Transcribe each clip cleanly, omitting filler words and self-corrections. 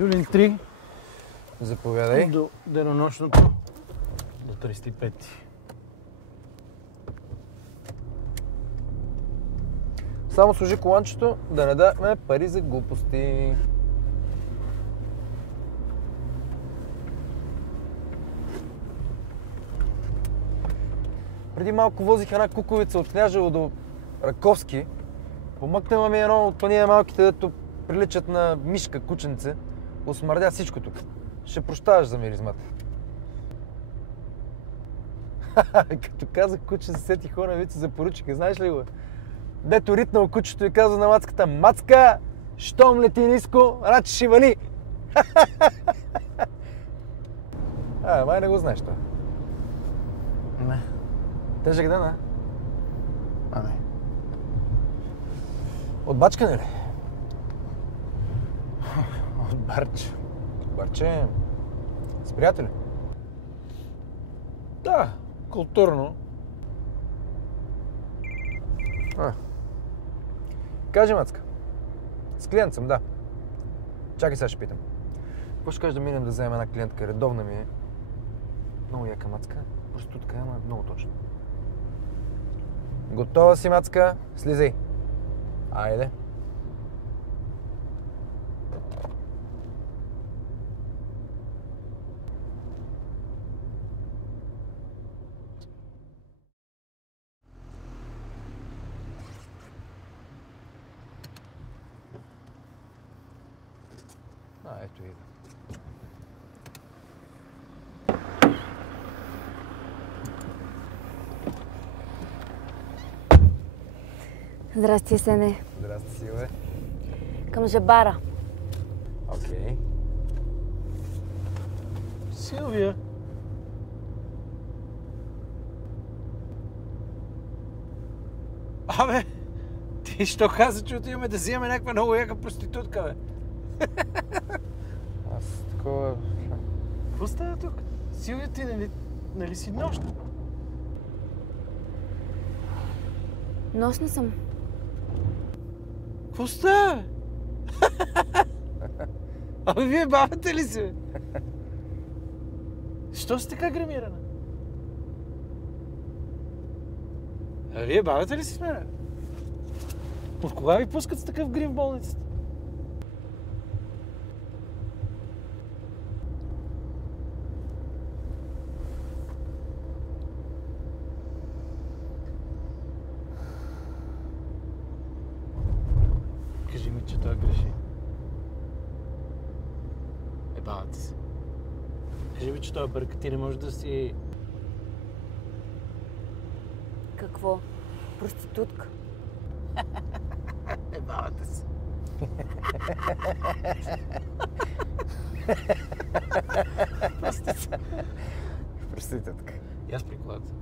Люлин 3. Заповядай. До денонощното. До 35. Само служи коланчето, да не даме пари за глупости. Преди малко возих една куковица от Княжево до Раковски. Помъкна ми едно от пания малките, дето приличат на мишка, кученце. Осмърдя всичко тук. Ще прощаваш за миризмата. Като казах куче, се сетих хора вици за поручика, знаеш ли го? Дето ритнал кучето и каза на мацката: "Мацка, щом лети ниско, раче ще вали." Май не го знаеш това. Не. Тежък ден, а? Не. От бачкане ли? От барче. Барче, с приятели? Да, културно. Кажи, Мацка. С клиент съм, да. Чакай, сега ще питам. Какво ще кажеш да минем да вземем една клиентка? Редовна ми е. Много яка Мацка. Простутка, ама е много точно. Готова си, Мацка? Слизай. Айде. Ето и. Здрасти, Сене. Здрасти, Силе. Към Жабара. Окей. Силвия. Абе, ти що каза, че отиваме да вземем някаква много яка проститутка, бе? Аз такова... Какво става тук? Силвия, ти нали си нощна? Нощна съм. Какво става? Абе, вие бавате ли се? Що си така гримирана? А вие бавате ли си с мене? От кога ви пускат с такъв грим в болницата? Кажи ми, че той греши. Бавате се. Кажи ми, че той бърка. Ти не може да си... Какво? Проститутка. Бавате се. Проститутка. И аз при колата.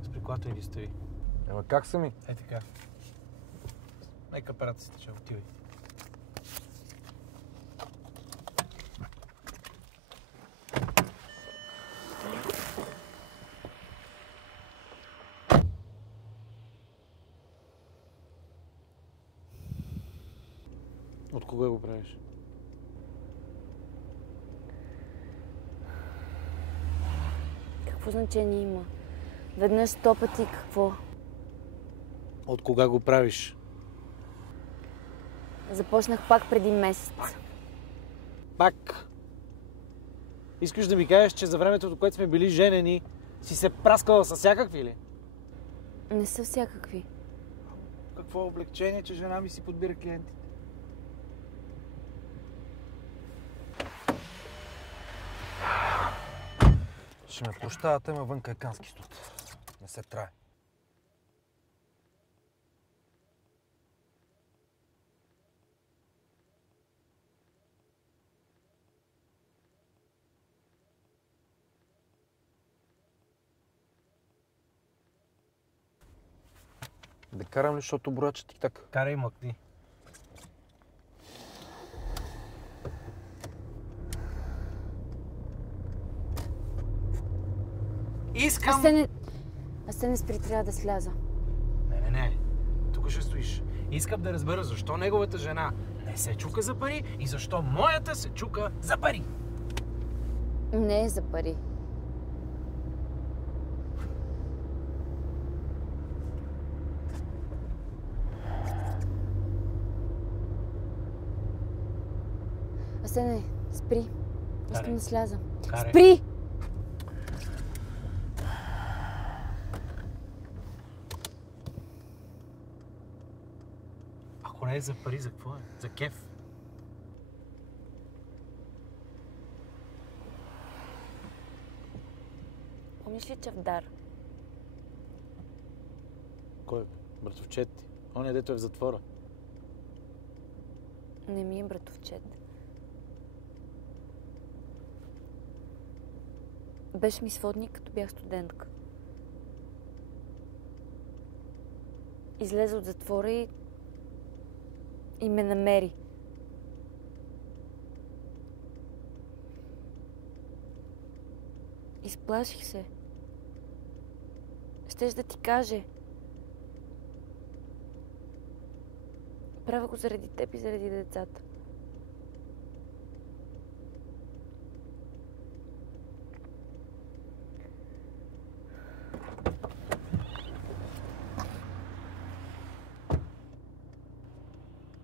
Аз при колата и ви стои. Ама как са ми? Е така. Нека апарата си тече, отивай. От кога го правиш? Какво значение има? Веднъж 100 пъти какво? От кога го правиш? Започнах пак преди месец. Пак? Искаш да ми кажеш, че за времето, до което сме били женени, си се праскала с всякакви ли? Не са всякакви. Какво облегчение, че жена ми си подбира клиентите? Ще ме прощавате, ама вънка е кански студ. Не се трае. Да карам ли, защото брояча тик-так? Карай, мъкни. Искам... Аз се не спри, трябва да сляза. Не. Тук ще стоиш. Искам да разбера защо неговата жена не се чука за пари и защо моята се чука за пари. Не е за пари. Асене, спри. Искам да сляза. Карай. Спри! Ако не е за пари, за какво е? За кеф. Помниш ли Чавдар? Кой? Братовчет ти. Он е, дето е в затвора. Не ми е братовчет. Беше ми сводник, като бях студентка. Излезе от затвора и ме намери. Изплаших се. Щеш да ти каже. Правя го заради теб и заради децата.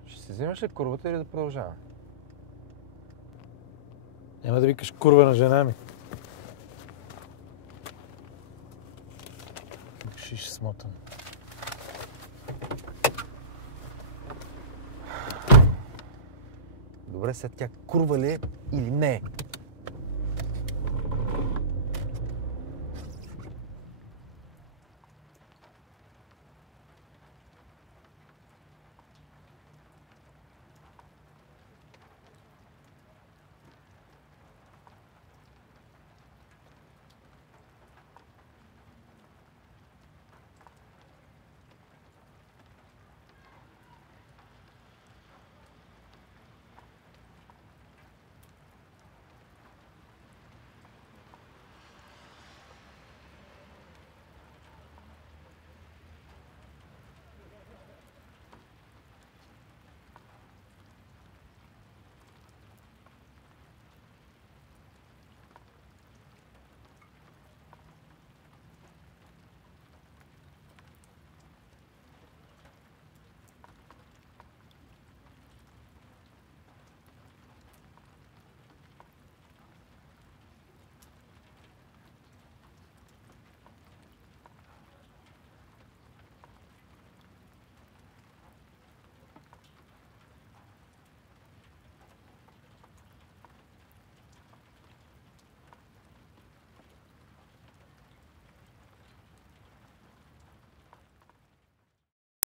Ще си вземеш ли курвата или да продължаваме? Няма да викаш курва на жена ми. Шиш смотан. Добре, сега тя курва ли е или не е?